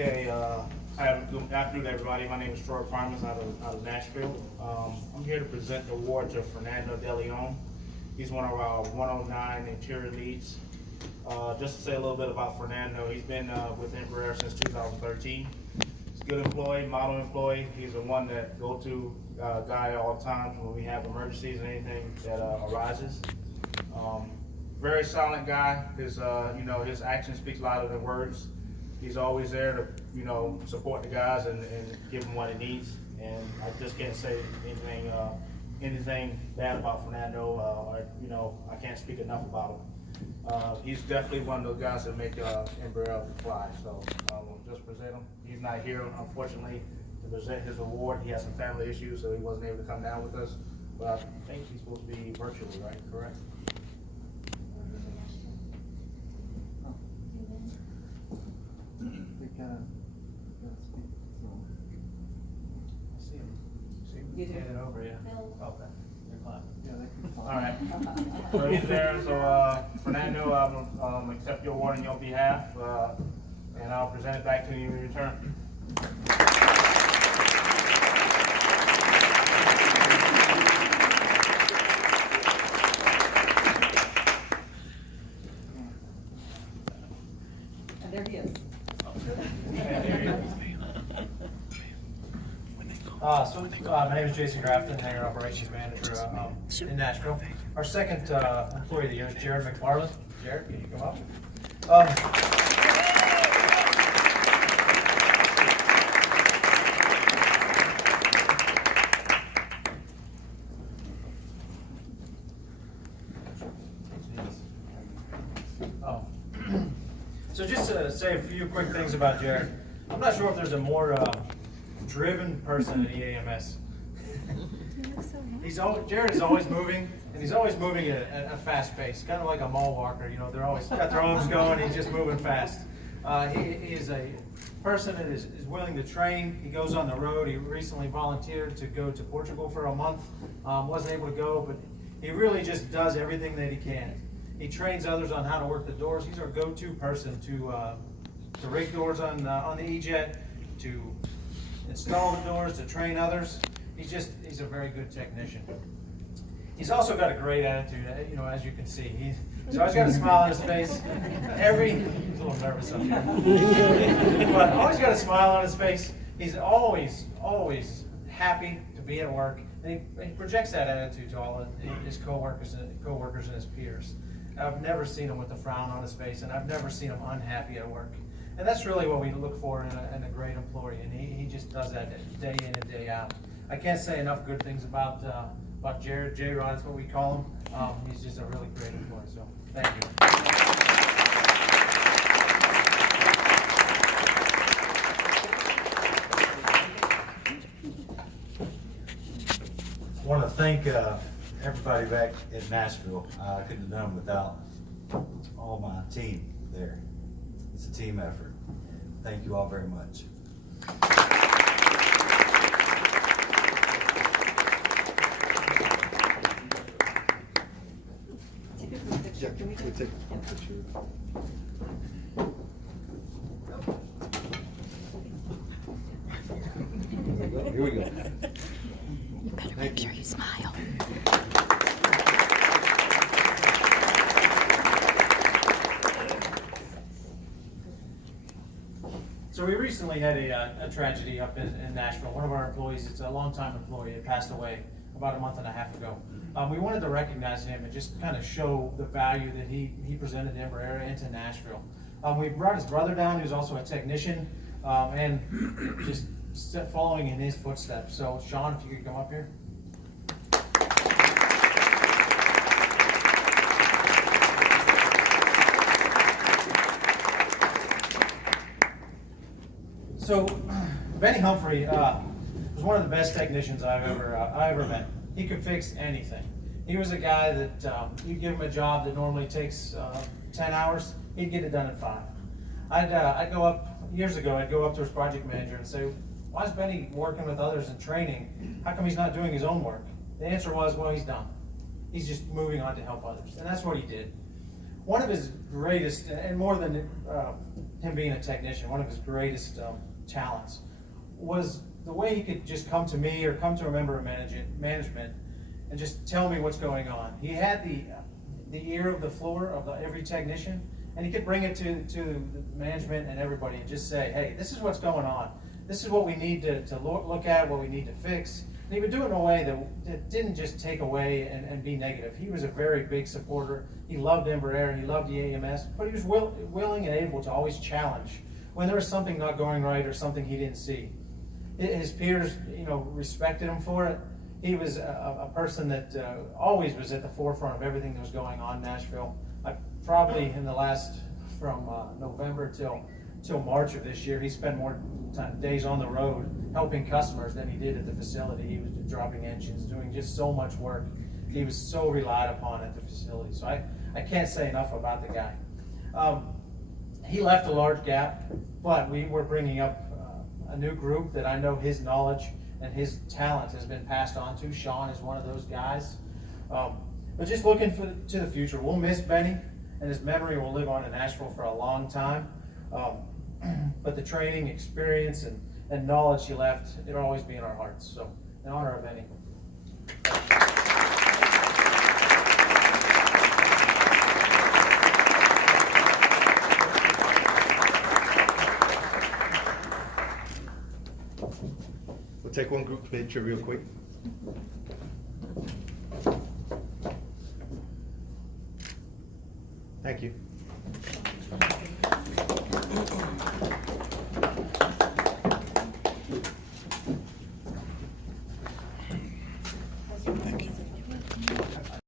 Okay, good afternoon, everybody. My name is Troy Primus out of Nashville. I'm here to present the award to Fernando De Leon. He's one of our 109 interior leads. Just to say a little bit about Fernando, he's been with Embraer since 2013. He's a good employee, model employee. He's the one that go-to guy at all times when we have emergencies and anything that arises. Very silent guy. His his action speaks louder than words. He's always there to support the guys and give them what he needs. And I just can't say anything bad about Fernando. I can't speak enough about him. He's definitely one of those guys that make Embraer fly. So we'll just present him. He's not here, unfortunately, to present his award. He has some family issues, so he wasn't able to come down with us. But I think he's supposed to be virtually, right? Correct? You do. Hand it over, yeah. Okay. You're clapping. Yeah, they can All right. So he's there. So Fernando, I'll accept your award on your behalf, and I'll present it back to you in return. And there he is. My name is Jason Grafton, Hangar Operations Manager in Nashville. Our second employee of the year is Jared McFarland. Jared, can you come up? So just to say a few quick things about Jared. I'm not sure if there's a more driven person in EAMS. Jared is always moving, and he's always moving at a fast pace, kind of like a mall walker. They're always got their arms going. He's just moving fast. He is a person that is willing to train. He goes on the road. He recently volunteered to go to Portugal for a month. Wasn't able to go, but he really just does everything that he can. He trains others on how to work the doors. He's our go-to person to rig doors on the E-Jet, to install the doors, to train others. He's a very good technician. He's also got a great attitude, as you can see. He's always got a smile on his face. He's a little nervous up here. But always got a smile on his face. He's always happy to be at work. And he projects that attitude to all of his coworkers and his peers. I've never seen him with a frown on his face, and I've never seen him unhappy at work. And that's really what we look for in a great employee, and he just does that day in and day out. I can't say enough good things about Jared. J-Rod is what we call him. He's just a really great employee, so thank you. I want to thank everybody back in Nashville. I couldn't have done without all my team there. It's a team effort. And thank you all very much. Can we take a picture? Here we go. You better make sure you smile. So we recently had a tragedy up in Nashville. One of our employees, it's a longtime employee, had passed away about a month and a half ago. We wanted to recognize him and just kind of show the value that he presented to Embraer and to Nashville. We brought his brother down, who's also a technician, and just following in his footsteps. So Sean, if you could come up here. So Benny Humphrey was one of the best technicians I ever met. He could fix anything. He was a guy that you'd give him a job that normally takes 10 hours, he'd get it done in 5. I'd go up, years ago, I'd go up to his project manager and say, why is Benny working with others and training? How come he's not doing his own work? The answer was, well, he's done. He's just moving on to help others. And that's what he did. one of his greatest, and more than him being a technician, one of his greatest talents was the way he could just come to me or come to a member of management and just tell me what's going on. He had the ear of the floor of every technician, and he could bring it to the management and everybody and just say, hey, this is what's going on. This is what we need to look at, what we need to fix. And he would do it in a way that didn't just take away and be negative. He was a very big supporter. He loved Embraer, he loved the AMS, but he was willing and able to always challenge when there was something not going right or something he didn't see. His peers, respected him for it. He was a person that always was at the forefront of everything that was going on in Nashville. Probably in the last, from November till March of this year, he spent more days on the road helping customers than he did at the facility. He was dropping engines, doing just so much work. He was so relied upon at the facility. So I can't say enough about the guy. He left a large gap, but we were bringing up a new group that I know his knowledge and his talent has been passed on to. Sean is one of those guys. But just looking to the future, we'll miss Benny, and his memory will live on in Nashville for a long time. But the training, experience, and knowledge he left, it'll always be in our hearts. So, in honor of Benny. We'll take one group picture real quick. Thank you.